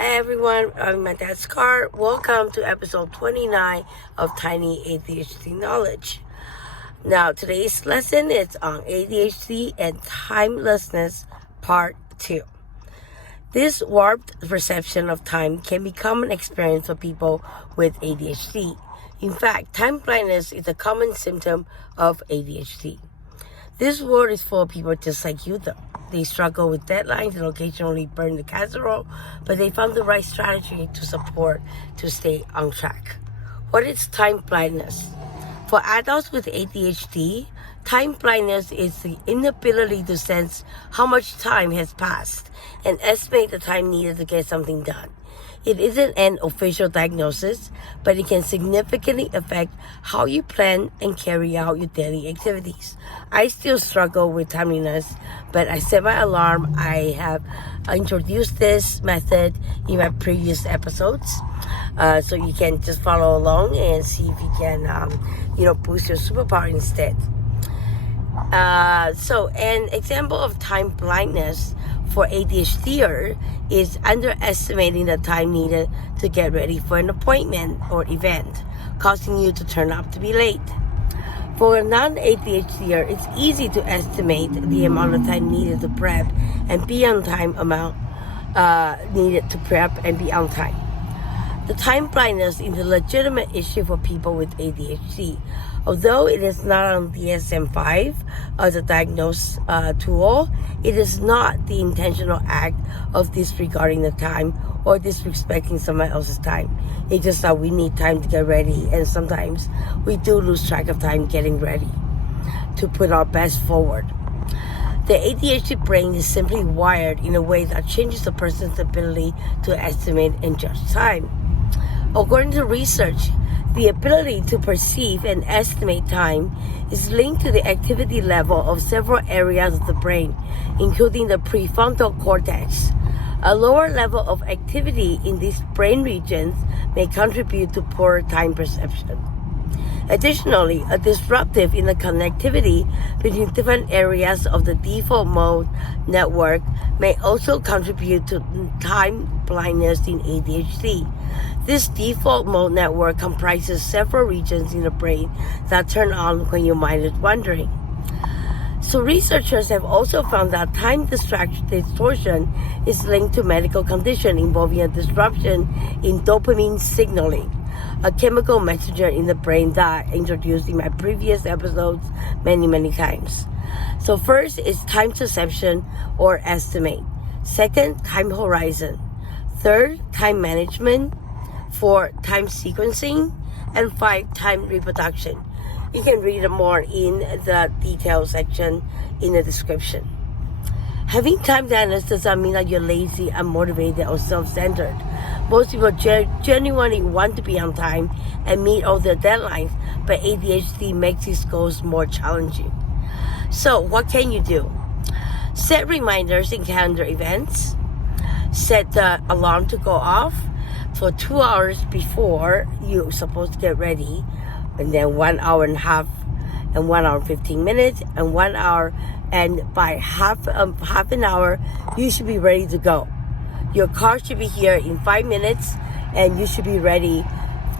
Hey everyone, I'm my dad's car. Welcome to episode 29 of Tiny ADHD Knowledge. Now, today's lesson is on ADHD and timelessness, part 2. This warped perception of time can be a common experience for people with ADHD. In fact, time blindness is a common symptom of ADHD. This world is full of people just like you, though. They struggle with deadlines and occasionally burn the casserole, but they found the right strategy to stay on track. What is time blindness? For adults with ADHD, time blindness is the inability to sense how much time has passed and estimate the time needed to get something done. It isn't an official diagnosis, but it can significantly affect how you plan and carry out your daily activities. I still struggle with timeliness, but I set my alarm. I have introduced this method in my previous episodes, so you can just follow along and see if you can, boost your superpower instead. So an example of time blindness for ADHDer is underestimating the time needed to get ready for an appointment or event, causing you to turn up to be late. For a non-ADHDer, it's easy to estimate the amount of time needed to prep and be on time The time blindness is a legitimate issue for people with ADHD. Although it is not on DSM-5 as a diagnosed tool, it is not the intentional act of disregarding the time or disrespecting someone else's time. It's just that we need time to get ready, and sometimes we do lose track of time getting ready to put our best forward. The ADHD brain is simply wired in a way that changes a person's ability to estimate and judge time. According to research, the ability to perceive and estimate time is linked to the activity level of several areas of the brain, including the prefrontal cortex. A lower level of activity in these brain regions may contribute to poor time perception. Additionally, a disruptive in the connectivity between different areas of the default mode network may also contribute to time blindness in ADHD. This default mode network comprises several regions in the brain that turn on when your mind is wandering. So researchers have also found that time distortion is linked to medical condition involving a disruption in dopamine signaling, a chemical messenger in the brain that I introduced in my previous episodes many times. So first is time perception or estimate. Second, time horizon. Third, time management. 4, time sequencing. And 5, time reproduction. You can read more in the details section in the description. Having time blindness does not mean that you're lazy, unmotivated, or self-centered. Most people genuinely want to be on time and meet all their deadlines, but ADHD makes these goals more challenging. So what can you do? Set reminders in calendar events. Set the alarm to go off for 2 hours before you're supposed to get ready, and then 1 hour and a half, and 1 hour and 15 minutes, and 1 hour, and by half an hour, you should be ready to go. Your car should be here in 5 minutes, and you should be ready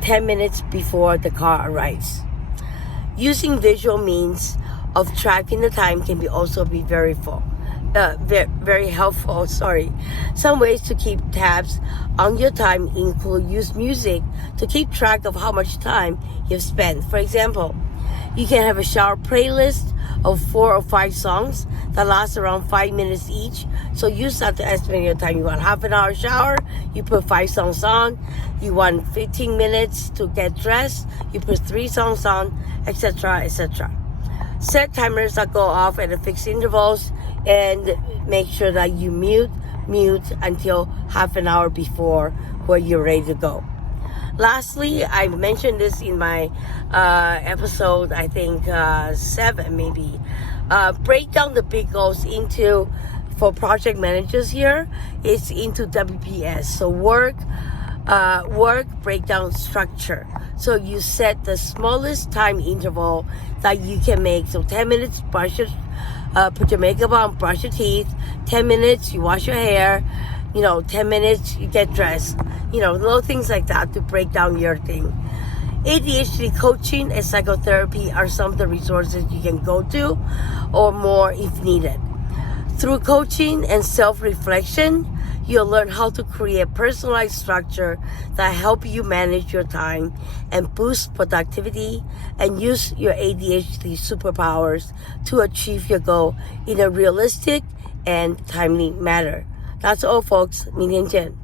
10 minutes before the car arrives. Using visual means of tracking the time can also be very helpful. Some ways to keep tabs on your time include use music to keep track of how much time you've spent. For example, you can have a shower playlist of 4 or 5 songs that last around 5 minutes each. So use that to estimate your time. You want half an hour shower, you put 5 songs on. You want 15 minutes to get dressed, you put 3 songs on, etc., etc. Set timers that go off at a fixed intervals, and make sure that you mute until half an hour before where you're ready to go. Lastly, I mentioned this in my episode, I think 7 maybe. Break down the big goals for project managers here, it's into WBS. So work breakdown structure. So you set the smallest time interval that you can make. So 10 minutes, put your makeup on, brush your teeth. 10 minutes, you wash your hair. 10 minutes, you get dressed. Little things like that to break down your thing. ADHD coaching and psychotherapy are some of the resources you can go to, or more if needed. Through coaching and self-reflection, you'll learn how to create personalized structure that help you manage your time and boost productivity, and use your ADHD superpowers to achieve your goal in a realistic and timely manner. That's all, folks. 明天见。